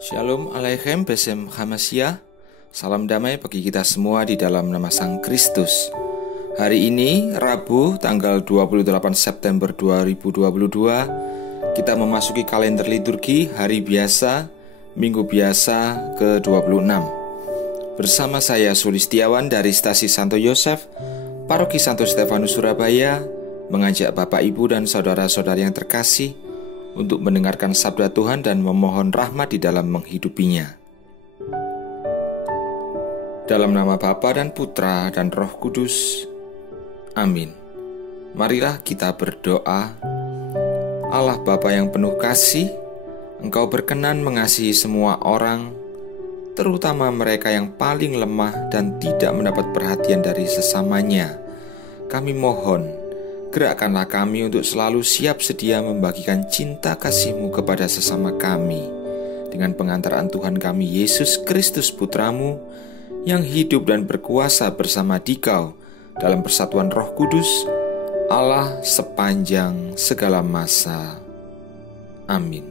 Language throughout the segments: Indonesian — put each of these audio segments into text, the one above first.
Shalom Aleichem Besem Hamasya. Salam damai bagi kita semua di dalam nama Sang Kristus. Hari ini Rabu tanggal 28 September 2022, kita memasuki kalender liturgi hari biasa, minggu biasa ke-26. Bersama saya Sulistiawan dari Stasi Santo Yosef, Paroki Santo Stefanus Surabaya, mengajak Bapak Ibu dan saudara-saudari yang terkasih untuk mendengarkan sabda Tuhan dan memohon rahmat di dalam menghidupinya. Dalam nama Bapa dan Putra dan Roh Kudus. Amin. Marilah kita berdoa. Allah Bapa yang penuh kasih, Engkau berkenan mengasihi semua orang, terutama mereka yang paling lemah dan tidak mendapat perhatian dari sesamanya. Kami mohon, gerakkanlah kami untuk selalu siap sedia membagikan cinta kasih-Mu kepada sesama kami dengan pengantaran Tuhan kami Yesus Kristus Putra-Mu yang hidup dan berkuasa bersama Dikau dalam persatuan Roh Kudus, Allah sepanjang segala masa. Amin.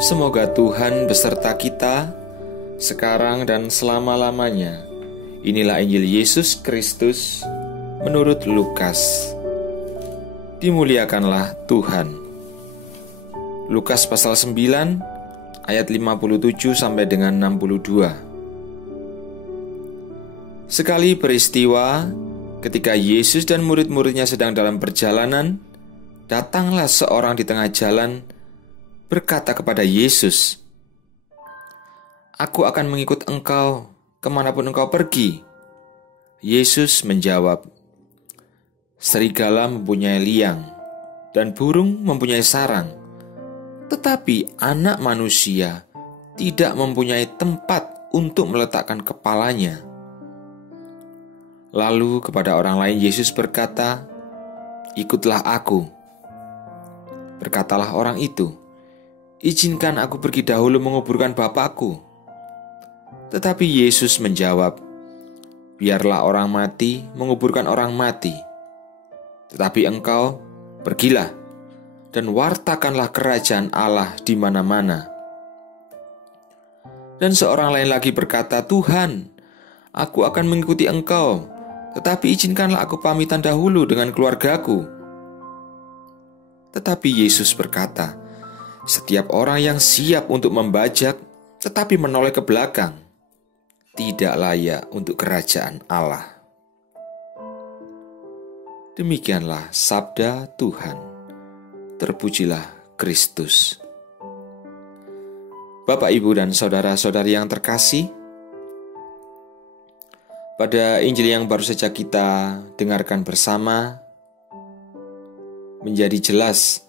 Semoga Tuhan beserta kita sekarang dan selama-lamanya. Inilah Injil Yesus Kristus menurut Lukas. Dimuliakanlah Tuhan. Lukas pasal 9 ayat 57 sampai dengan 62. Sekali peristiwa ketika Yesus dan murid-muridnya sedang dalam perjalanan, datanglah seorang di tengah jalan berkata kepada Yesus, "Aku akan mengikut Engkau kemanapun Engkau pergi." Yesus menjawab, "Serigala mempunyai liang, dan burung mempunyai sarang, tetapi Anak Manusia tidak mempunyai tempat untuk meletakkan kepalanya." Lalu kepada orang lain Yesus berkata, "Ikutlah aku." Berkatalah orang itu, "Izinkan aku pergi dahulu menguburkan Bapakku." Tetapi Yesus menjawab, "Biarlah orang mati menguburkan orang mati. Tetapi engkau, pergilah dan wartakanlah kerajaan Allah di mana-mana." Dan seorang lain lagi berkata, "Tuhan, aku akan mengikuti Engkau, tetapi izinkanlah aku pamitan dahulu dengan keluargaku." Tetapi Yesus berkata, "Setiap orang yang siap untuk membajak, tetapi menoleh ke belakang, tidak layak untuk kerajaan Allah." Demikianlah sabda Tuhan. Terpujilah Kristus. Bapak, Ibu, dan saudara-saudari yang terkasih, pada Injil yang baru saja kita dengarkan bersama, menjadi jelas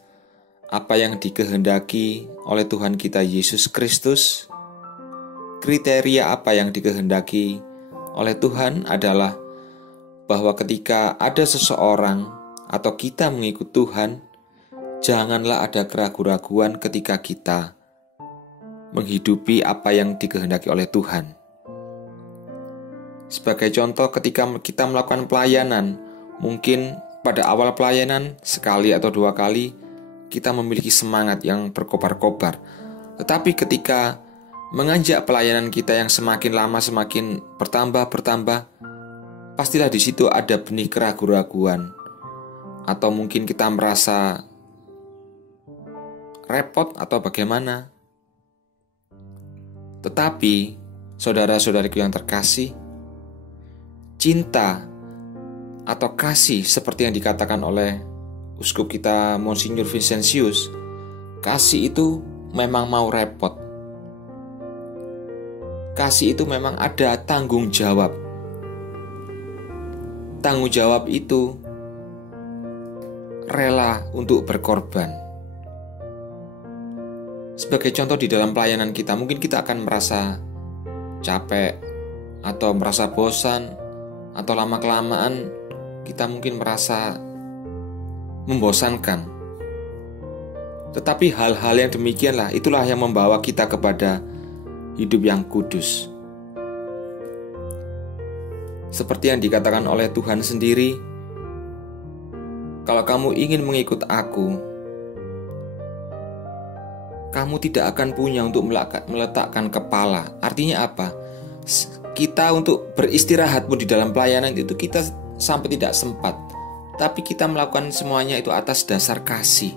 apa yang dikehendaki oleh Tuhan kita Yesus Kristus. Kriteria apa yang dikehendaki oleh Tuhan adalah bahwa ketika ada seseorang atau kita mengikut Tuhan, janganlah ada keraguan-raguan ketika kita menghidupi apa yang dikehendaki oleh Tuhan. Sebagai contoh, ketika kita melakukan pelayanan, mungkin pada awal pelayanan sekali atau dua kali kita memiliki semangat yang berkobar-kobar. Tetapi ketika menganjak pelayanan kita yang semakin lama semakin bertambah, pastilah di situ ada benih keraguan-raguan, atau mungkin kita merasa repot atau bagaimana. Tetapi saudara-saudariku yang terkasih, cinta atau kasih seperti yang dikatakan oleh Uskup kita Monsinyur Vincentius, kasih itu memang mau repot. Kasih itu memang ada tanggung jawab. Tanggung jawab itu rela untuk berkorban. Sebagai contoh di dalam pelayanan kita, mungkin kita akan merasa capek atau merasa bosan, atau lama-kelamaan kita mungkin merasa membosankan. Tetapi hal-hal yang demikianlah, itulah yang membawa kita kepada hidup yang kudus. Seperti yang dikatakan oleh Tuhan sendiri, "Kalau kamu ingin mengikut aku, kamu tidak akan punya untuk meletakkan kepala. Artinya apa? Kita untuk beristirahat pun di dalam pelayanan itu kita sampai tidak sempat. Tapi kita melakukan semuanya itu atas dasar kasih.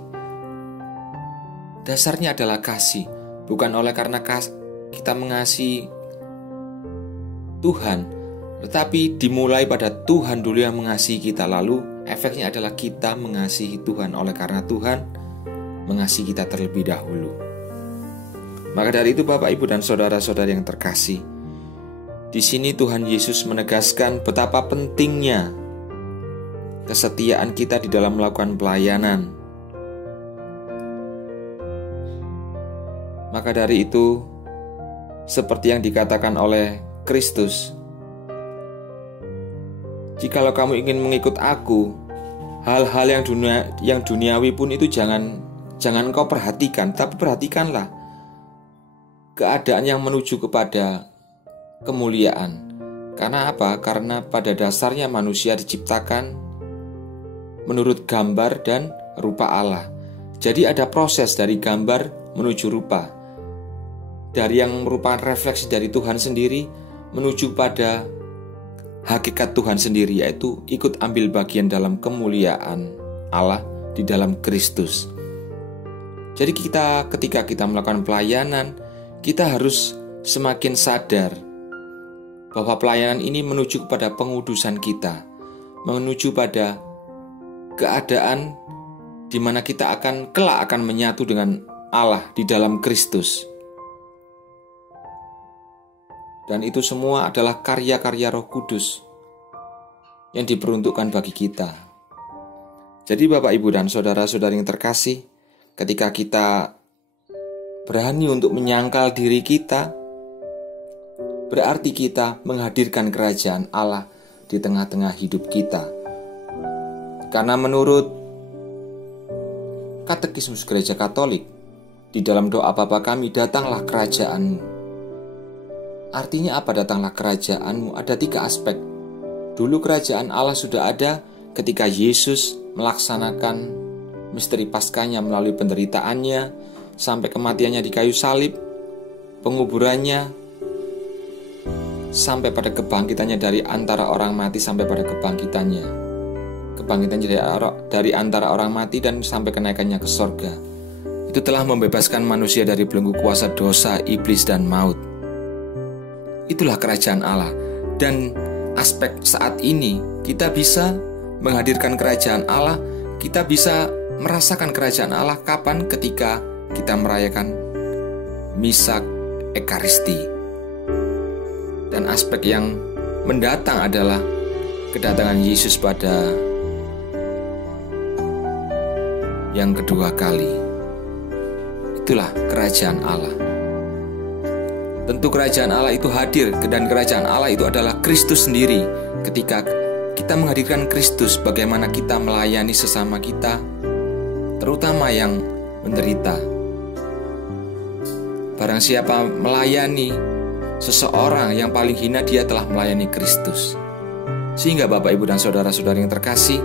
Dasarnya adalah kasih. Bukan oleh karena kita mengasihi Tuhan, tetapi dimulai pada Tuhan dulu yang mengasihi kita. Lalu efeknya adalah kita mengasihi Tuhan oleh karena Tuhan mengasihi kita terlebih dahulu. Maka dari itu Bapak, Ibu, dan saudara-saudara yang terkasih, di sini Tuhan Yesus menegaskan betapa pentingnya kesetiaan kita di dalam melakukan pelayanan. Maka dari itu, seperti yang dikatakan oleh Kristus, jikalau kamu ingin mengikut aku, hal-hal yang duniawi pun itu jangan kau perhatikan, tapi perhatikanlah keadaan yang menuju kepada kemuliaan. Karena apa? Karena pada dasarnya manusia diciptakan menurut gambar dan rupa Allah. Jadi ada proses dari gambar menuju rupa. Dari yang merupakan refleksi dari Tuhan sendiri menuju pada hakikat Tuhan sendiri, yaitu ikut ambil bagian dalam kemuliaan Allah di dalam Kristus. Jadi ketika kita melakukan pelayanan, kita harus semakin sadar bahwa pelayanan ini menuju kepada pengudusan kita, menuju pada keadaan di mana kita kelak akan menyatu dengan Allah di dalam Kristus. Dan itu semua adalah karya-karya Roh Kudus yang diperuntukkan bagi kita. Jadi Bapak, Ibu, dan saudara-saudari yang terkasih, ketika kita berani untuk menyangkal diri kita, berarti kita menghadirkan kerajaan Allah di tengah-tengah hidup kita. Karena menurut Katekismus Gereja Katolik, di dalam doa Bapa Kami, datanglah kerajaan-Mu. Artinya apa datanglah kerajaan-Mu? Ada 3 aspek. Dulu kerajaan Allah sudah ada ketika Yesus melaksanakan misteri Paskahnya melalui penderitaannya, sampai kematiannya di kayu salib, penguburannya, sampai pada kebangkitannya dari antara orang mati, sampai pada kebangkitannya dari antara orang mati, dan sampai kenaikannya ke sorga. Itu telah membebaskan manusia dari belenggu kuasa dosa, iblis, dan maut. Itulah kerajaan Allah. Dan aspek saat ini kita bisa menghadirkan kerajaan Allah, kita bisa merasakan kerajaan Allah kapan? Ketika kita merayakan misa Ekaristi. Dan aspek yang mendatang adalah kedatangan Yesus pada yang kedua kali. Itulah kerajaan Allah. Tentu kerajaan Allah itu hadir, dan kerajaan Allah itu adalah Kristus sendiri. Ketika kita menghadirkan Kristus, bagaimana kita melayani sesama kita, terutama yang menderita. Barang siapa melayani seseorang yang paling hina, dia telah melayani Kristus. Sehingga Bapak, Ibu, dan saudara-saudari yang terkasih,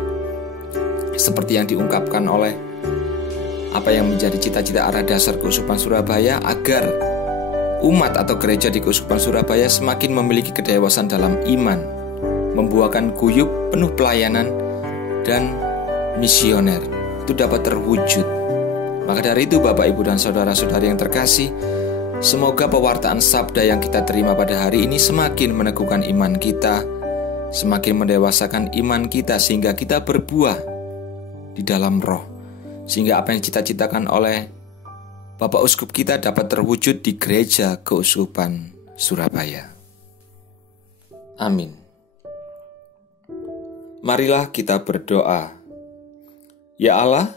seperti yang diungkapkan oleh apa yang menjadi cita-cita arah dasar Keuskupan Surabaya, agar umat atau gereja di Keuskupan Surabaya semakin memiliki kedewasan dalam iman, membuahkan guyub penuh pelayanan dan misioner, itu dapat terwujud. Maka dari itu Bapak, Ibu, dan saudara-saudari yang terkasih, semoga pewartaan sabda yang kita terima pada hari ini semakin meneguhkan iman kita, semakin mendewasakan iman kita, sehingga kita berbuah di dalam roh, sehingga apa yang dicita-citakan oleh Bapak Uskup kita dapat terwujud di Gereja Keuskupan Surabaya. Amin. Marilah kita berdoa. Ya Allah,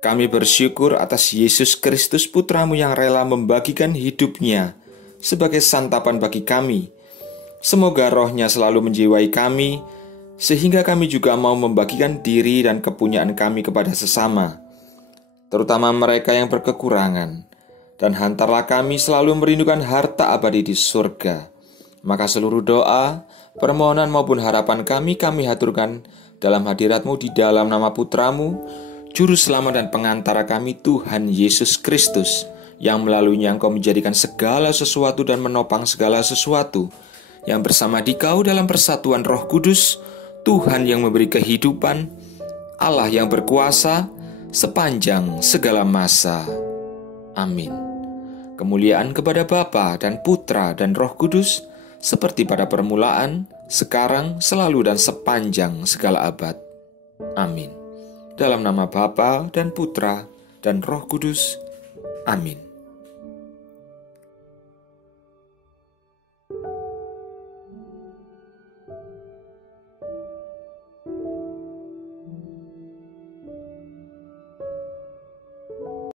kami bersyukur atas Yesus Kristus Putra-Mu yang rela membagikan hidupnya sebagai santapan bagi kami. Semoga rohnya selalu menjiwai kami, sehingga kami juga mau membagikan diri dan kepunyaan kami kepada sesama, terutama mereka yang berkekurangan. Dan hantarlah kami selalu merindukan harta abadi di surga. Maka seluruh doa, permohonan maupun harapan kami haturkan dalam hadirat-Mu di dalam nama Putra-Mu, Juru Selamat dan Pengantara kami, Tuhan Yesus Kristus, yang melaluinya Engkau menjadikan segala sesuatu dan menopang segala sesuatu, yang bersama Dikau dalam persatuan Roh Kudus, Tuhan yang memberi kehidupan, Allah yang berkuasa sepanjang segala masa. Amin. Kemuliaan kepada Bapa dan Putra dan Roh Kudus, seperti pada permulaan, sekarang, selalu, dan sepanjang segala abad. Amin. Dalam nama Bapa dan Putra dan Roh Kudus. Amin.